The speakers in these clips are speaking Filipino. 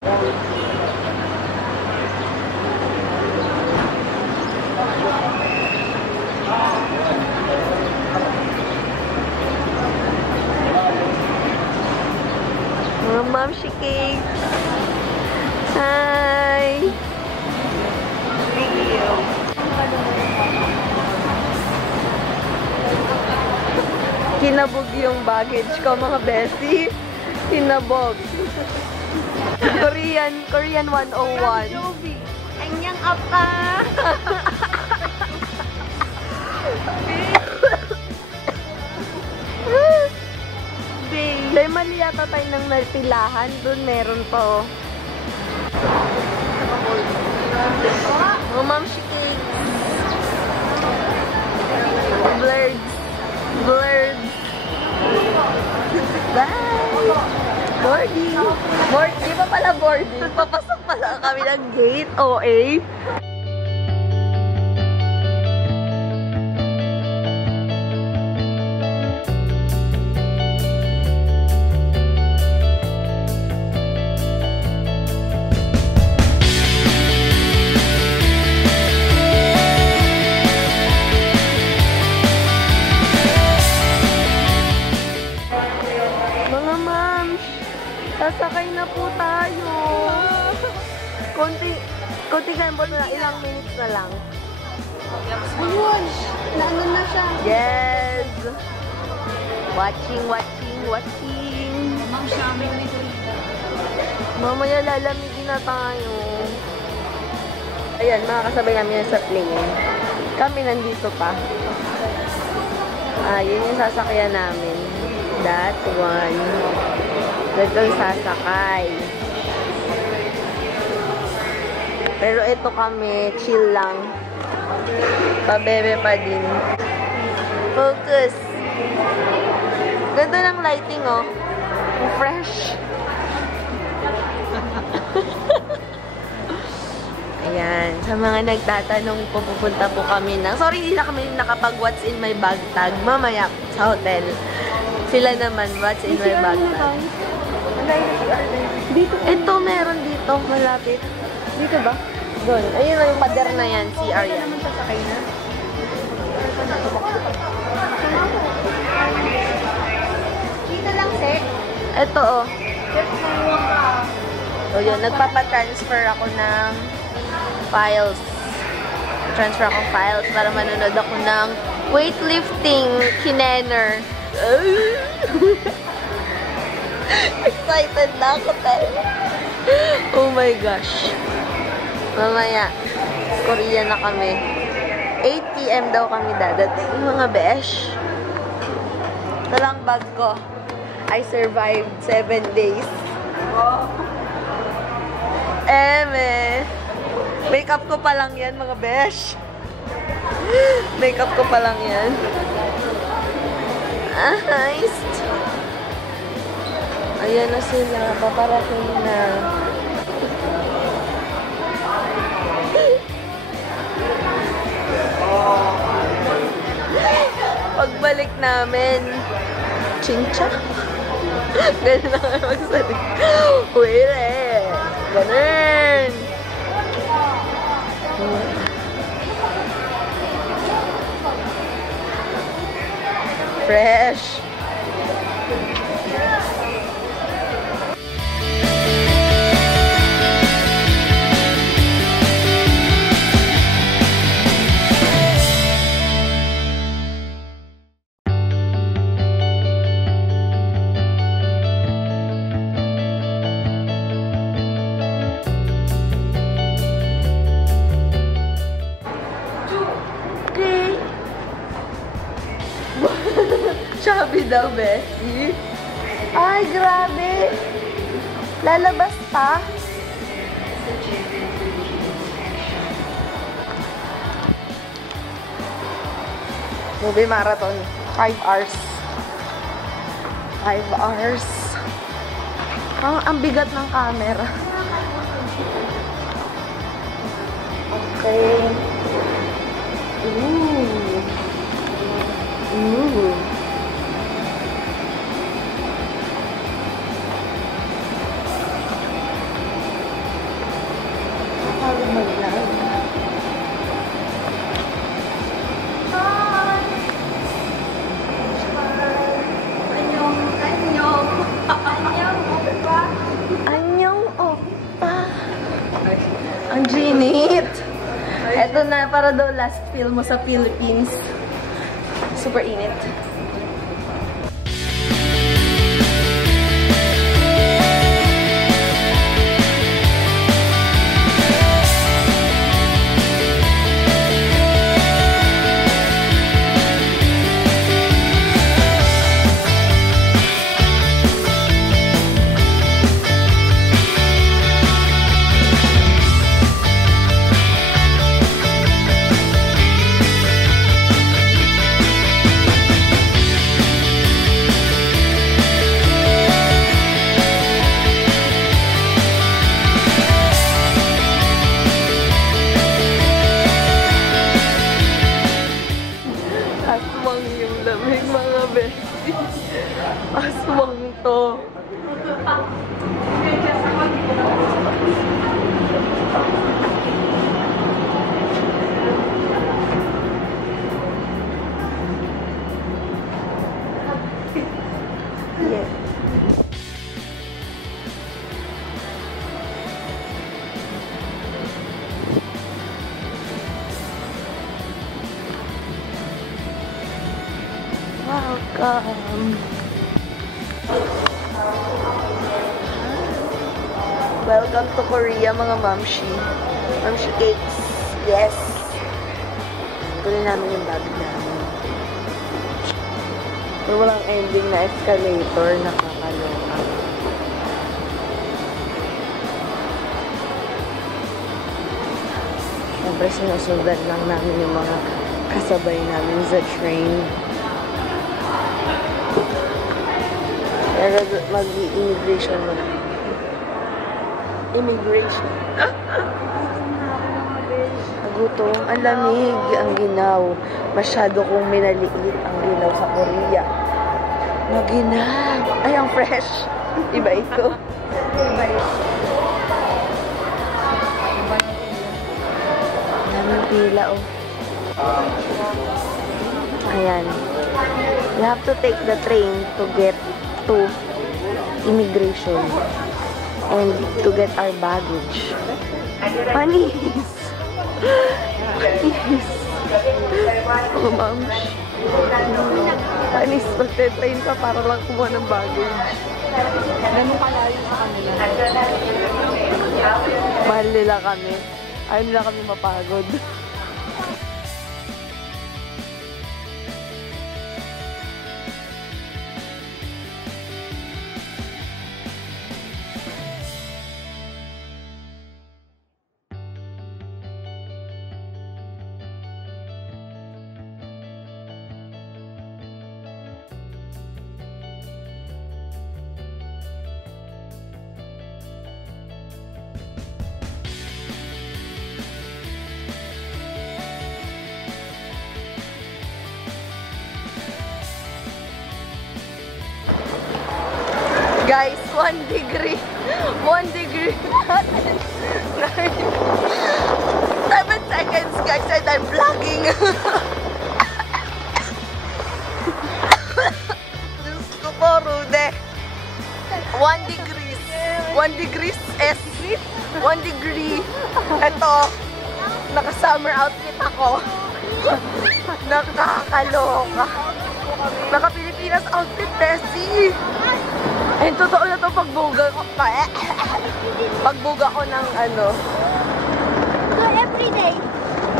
Mga Momshi cake. Hi! Thank you. Kinabog yung baggage ko, mga bestie. Kinabog. Korean 101. Anyang apa. Dahil mali yata tayo ng nalpilahan. Doon meron pa, oh. Oh, Momshi cakes. Blurred. Bye! Boarding! Di ba pala boarding? Papasok pala kami ng gate, OA. Sasakay na po tayo. Konti gambol na, ilang minutes na lang. Ayun! Naano na siya. Yes! Watching. Ma'am, shaming nito. Mamaya lalamigin na tayo. Ayan, makakasabay namin sa plane. Kami nandito pa. Yun yung sasakyan namin. That one. Dito sasakay. Pero ito kami, chill lang. Pabebe pa din. Focus. Ganda ng lighting, oh. Fresh. Ayan. Sa mga nagtatanong po, pupunta po kami ng... Sorry, hindi na kami nakapag what's in my bag tag. Mamaya sa hotel. Sila naman, what's in my bag tag. Dito. Ito, meron dito. Malapit. Dito ba? Doon. Ayun na yung pader na yan. CR yan. Naman sasakay na. Dito lang, sir. Ito, oh. So, yun. Nagpapatransfer ako ng files. Transfer akong files para manonood ako ng weightlifting kinenner. Excited na ako talaga. Oh my gosh. Mamaya, Korea na kami. 8 PM daw kami dadating. Mga besh. Ito lang bag ko. I survived 7 days. Makeup ko pa lang yan, mga besh. Makeup ko pa lang yan. Nice. Ayan na sila. Paparating na. Pagbalik namin, chincha. Ganun lang kayo magsalit. Huwire. Ganun. Fresh. Chubby daw, Bessie. Ay, grabe. Lalabas pa. Movie marathon. 5 hours. 5 hours. Ang bigat ng camera. Okay. Ooh. Para daw last film mo sa Philippines. Super init. Aswang yung lamig, mga bestie. Aswang to. Yeah. Welcome. Welcome to Korea, mga mamshi. Mamshi cakes. Yes. Tuloy namin yung bag namin. Pero walang ending na escalator. Nakakaloka. Siyempre, sinusundan lang namin yung mga kasabay namin sa train. Pero mag-immigration mo na. Immigration. Nagutom. Ang lamig. Ang ginaw. Masyado kong minaliit ang ginaw sa Korea. Maginaw. Ay, ang fresh. Iba ito. Iba ito. Daming pila, oh. Ayan. You have to take the train to get to immigration and to get our baggage. Panis! Panis! Oh, mams. Panis, magte-train ka para lang kumuha ng baggage. Ganun kalayo sa kanila. Mahal nila kami. Ayaw nila kami mapagod. Guys, 1 degree. 1 degree. 7 seconds, guys, and I'm vlogging. Diyos ko po, Rude. 1 degrees. 1 degrees is 1 degree. Ito, naka-summer outfit ako. Nakakaloka. Naka-Pilipinas outfit, Bessie. And totoo na to pagbuga ko. Pagbuga ko ng ano. So, everyday,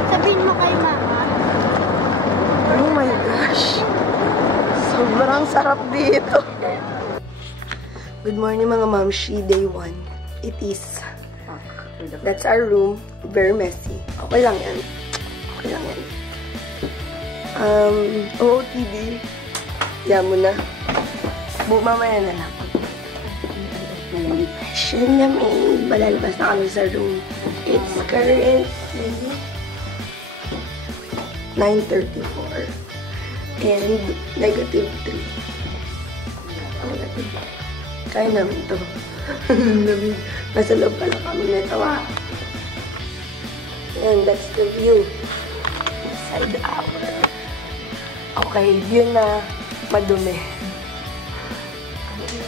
sabihin mo kay mama. Oh my gosh. Sobrang sarap dito. Good morning, mga mamshi. Day 1. It is. That's our room. Very messy. Okay lang yan. Okay lang yan. OOTD. Yan mo na. Mamaya na lang. Siya namin. Malalabas na kami sa room. It's currently 9:34. And -3. Kaya namin to. Nasa loob pala kami nito, ah. And that's the view. Inside our. Okay, view na madumi.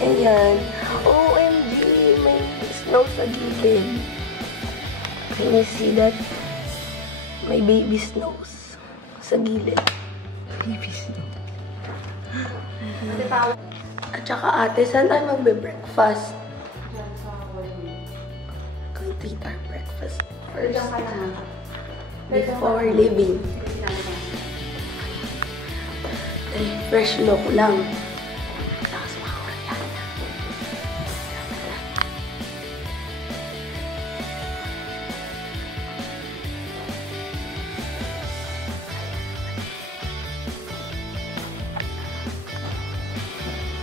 Ayan. OMG! May snow sa gilid. Can you see that? May baby's nose sa gilid. Baby's nose. At saka ate, saan tayo magbe-breakfast? Going to eat our breakfast first. Before leaving. Ay, fresh look lang. Lakas makawala na.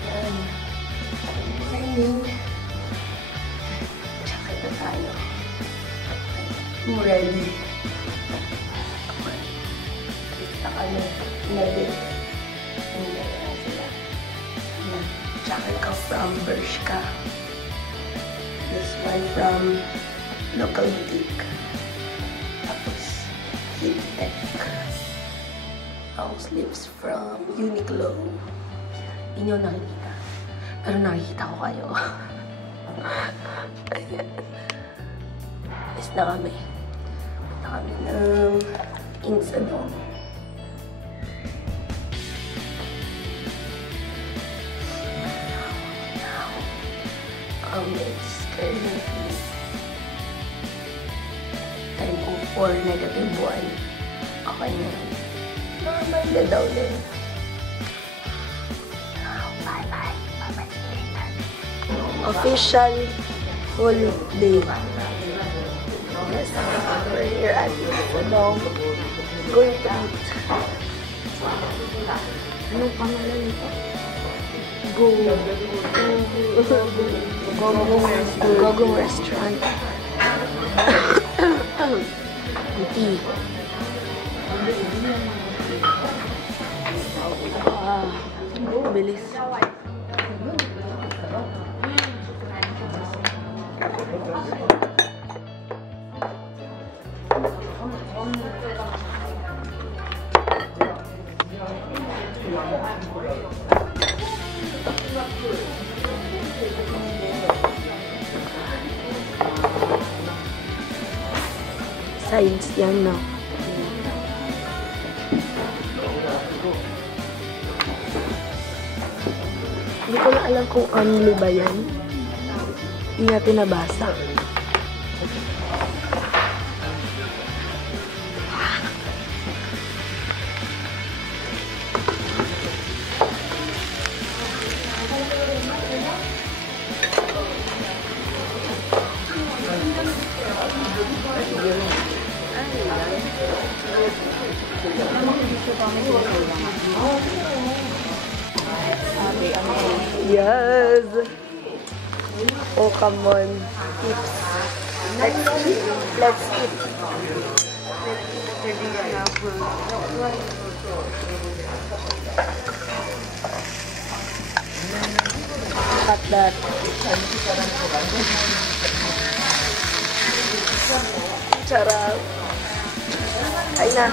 Yan. Morning. Tsaka na tayo. I'm ready. Kita kami. Ready. Jacket ko from Bershka. This one from Local Boutique. Tapos, Heat Tech. Long sleeves from Uniqlo. Hindi nyo nakikita. Pero nakikita ko kayo. Ayan. Is na kami. Punta kami ng Insadong. It's currently time 04, negative 1. Okay na. Normal na daw din. Bye-bye. Bye-bye. See you later. Official full day. Yes, we're here at Insadong. Going to eat. Anong pangalan nito? Gogong restaurant. Tea. Bilis. Sides yan, no? Hindi ko na alam kung only ba yan. Hindi natin nabasa. Yes! Oh, come on. Tips. Let's eat. Cut that. Charap. Ay na.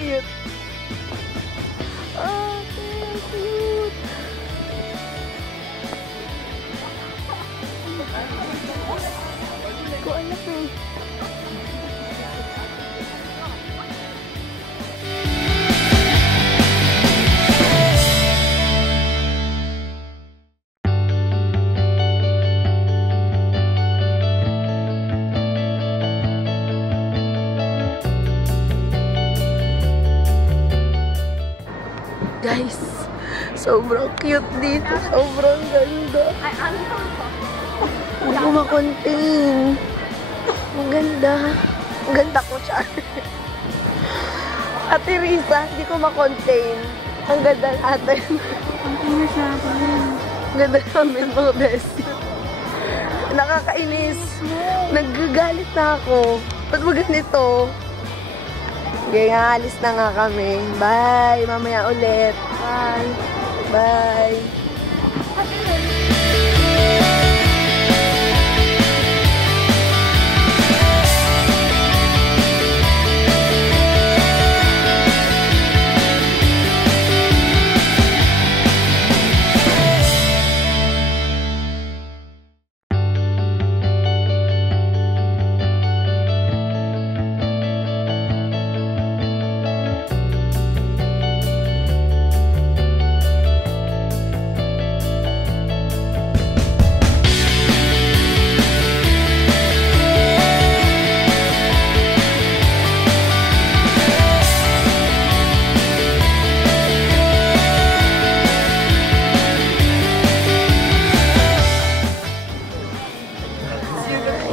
Cute. Oh, so cute. Hindi ko alam eh. Guys, sobrang cute dito. Sobrang ganda. Hindi ko makontain. Ang ganda. Ang ganda ko siya. Ate Risa, hindi ko makontain. Ang ganda natin. Ang ganda namin mga bestie. Nakakainis. Naggagalit na ako. Ba't ba ganito? Okay, nga, alis na nga kami. Bye! Mamaya ulit. Bye! Bye!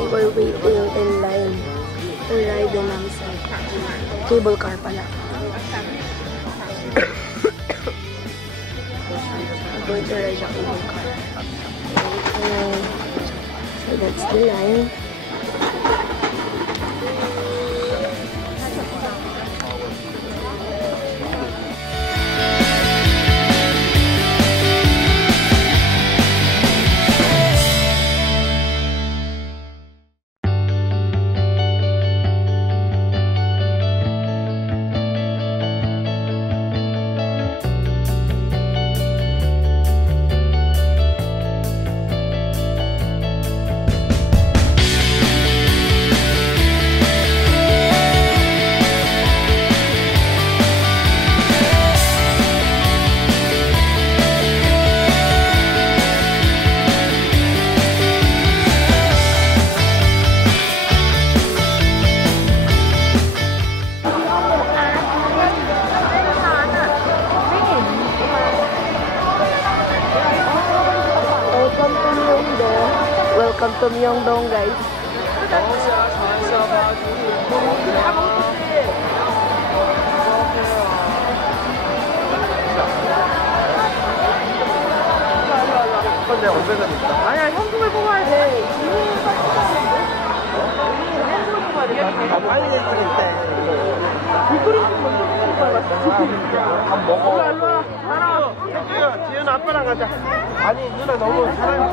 We're waiting in line to ride the namin cable car pala. I'm going to ride the cable car. So that's the line. Welcome to Myeongdong, guys. 근데 언제든 있다. 아니야, 현금을 뽑아야 돼. 현금을 뽑아야 돼. 아, 빨리 얘기할 때. 빅토리 좀 먼저 뽑아야 돼. 밥 먹어. 일로 와. 따라와. 지은아, 아빠랑 가자. 아니, 누나 너무 사랑해.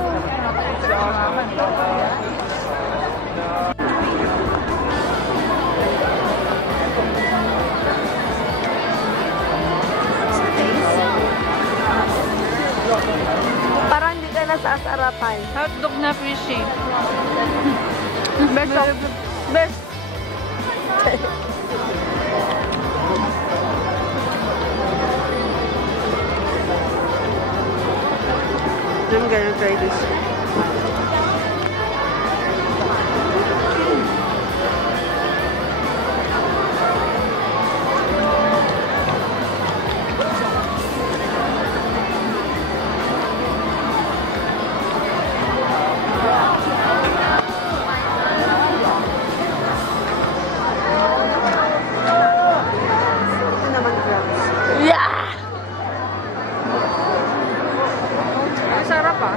Parang hindi ka nasa sarapan. Hotdog na fishy. Best of, best. I'm gonna try this. Ang sarap ah.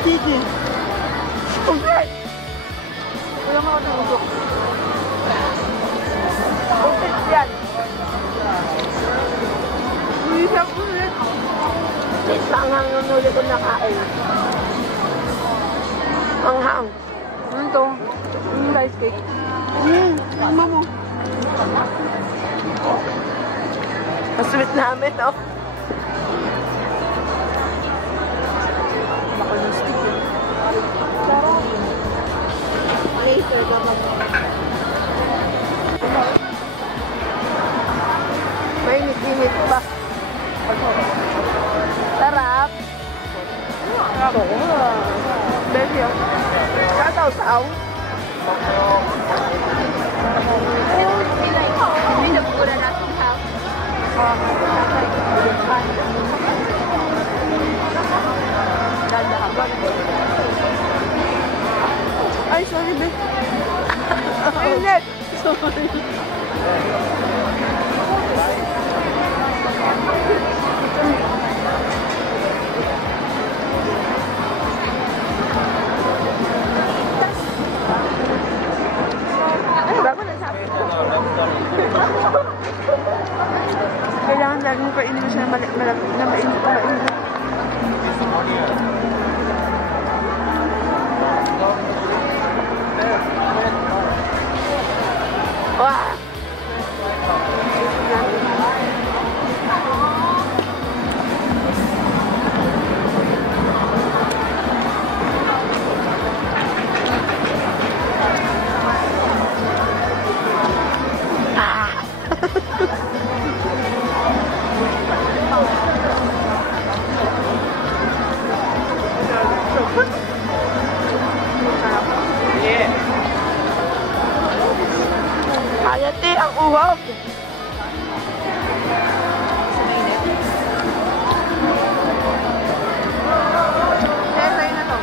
Kiki. Okay! Wala mo ako ng usok. Okay, yan. Hindi siya ulit. Sanghang yung ulit ko nakain. Anghang. Ano to? Yung rice cake. Tama mo. Masweet namin, oh. Baka ng stick, eh. Sarap. Later, dapat. Mainit-init pa. Sarap. Sarap. Besi, oh. Kataw-saw. Ay, sorry, babe. Init. Sorry. Bago na sabi ko. Kailangan lagi mo kainin mo siya na mainit pa mainit. Wah! Hayati ang uwag. Sa'yo na to.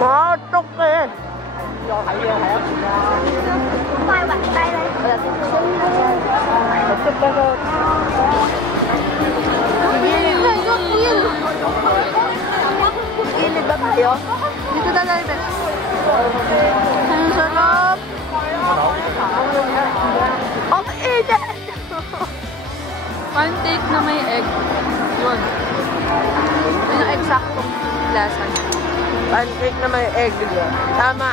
Matok eh. Mai bạn tay đây. Gilid ba tayo? Dito na tayo, Bes. Ang sarap! Ang init! Pancake na may egg. Yun. Yun ang eksaktong lasa niya. Pancake na may egg. Tama.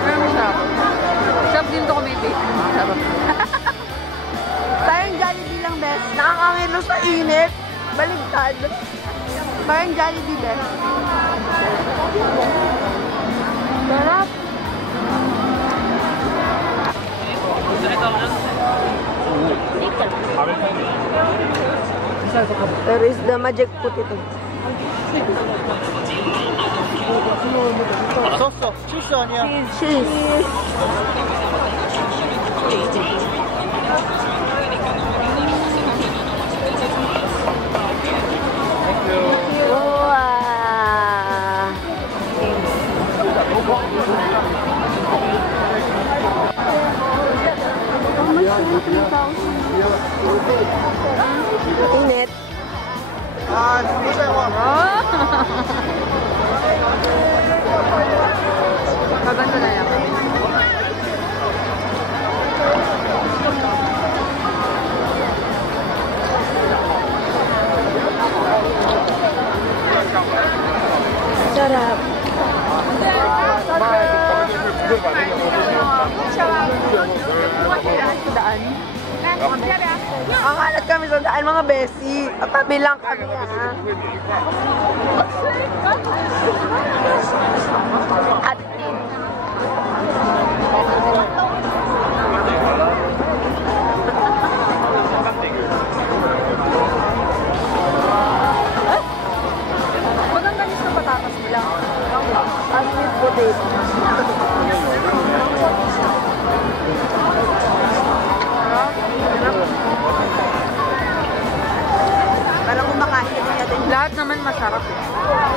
Pero masarap. Sarap din to kumibig. Sarap. Parang Jollibee lang, Bes. Nakakangilo sa init. Baligtad. Parang Jollibee, Bes. Sarap. There is the magic potato. 소스. 치즈 아니야? Cheese. 우와. Init. 아, 진짜 Maganda na yan. Sarap. Daan. Ang alat kami sa daan, mga besi. At tabi lang kami, ha. At Maganda nis na patatas mo lang. as sweet potato. Parang kumakain ka din natin. Lahat naman masarap.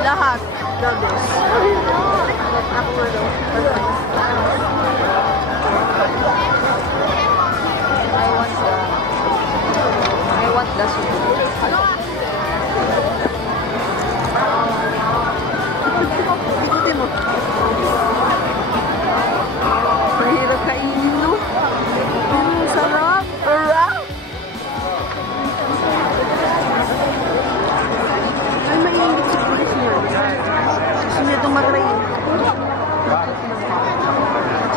Lahat. Gabi. dito mag-ray.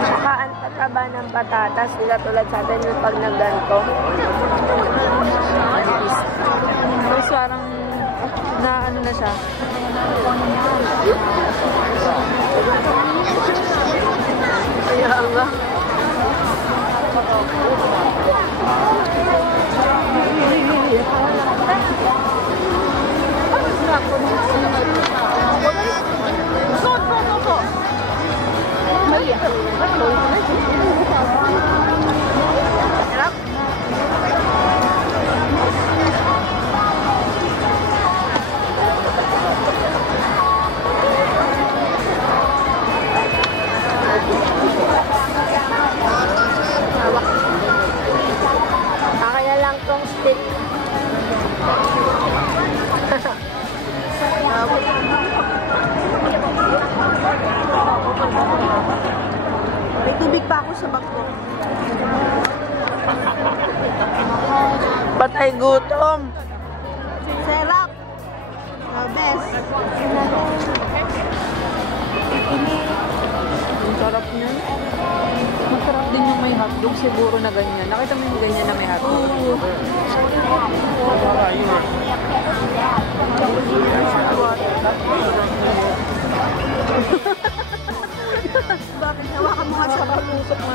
Tsaka ang tataba ng patatas, sila tulad sa atin yung pag nagganto. Tapos parang na ano na siya. Kaya nga. Kaya lang tong stick. May tubig pa ako sa bag ko. Patay gutom. Sarap. Best. Ang sarap niya. Masarap din yung may hotdog siguro na ganyan. Nakita mo yung ganyan na may hotdog? Bakit hawakan mo nga sa palusok mo?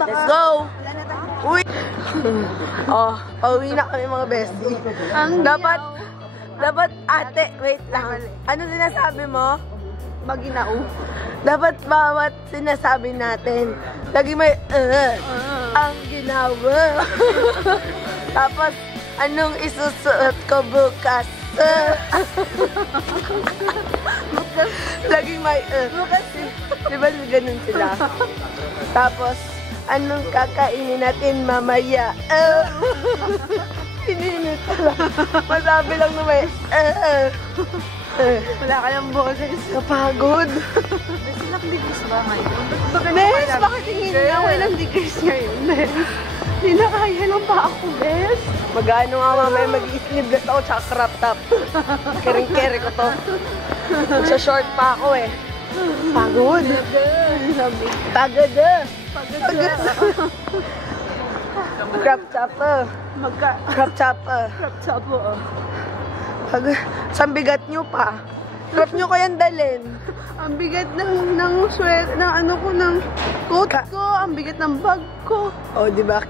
Let's go! Uy! Oh, pauwi na kami mga bestie. Dapat ate, wait lang. Ano sinasabi mo? Maginao. Dapat bawat sinasabi natin, lagi may ang ginawa. Tapos, anong isusuot ko bukas? Laging may bukas. Diba ganun sila? Tapos, anong kakainin natin mamaya? Ininit lang. Masabi lang na may wala ka ng boses. Kapagod. Bes, ilang degrees ba ngayon? Bes, bakit tingin na? Walang degrees ngayon, Bes. Hindi na kaya lang pa ako, Bes. Mag-ano nga mamaya mag-i-sleeveless ako tsaka crop top. Kering-kere ko to. Magsa-short pa ako eh. Pagod. Pagod. Crop top. Crop top. Crop top po. Saan bigat nyo pa? Crop nyo kayang dalhin. Ang bigat ng sweat, ng ano ko, ng coat ko. Ang bigat ng bag ko. O, diba?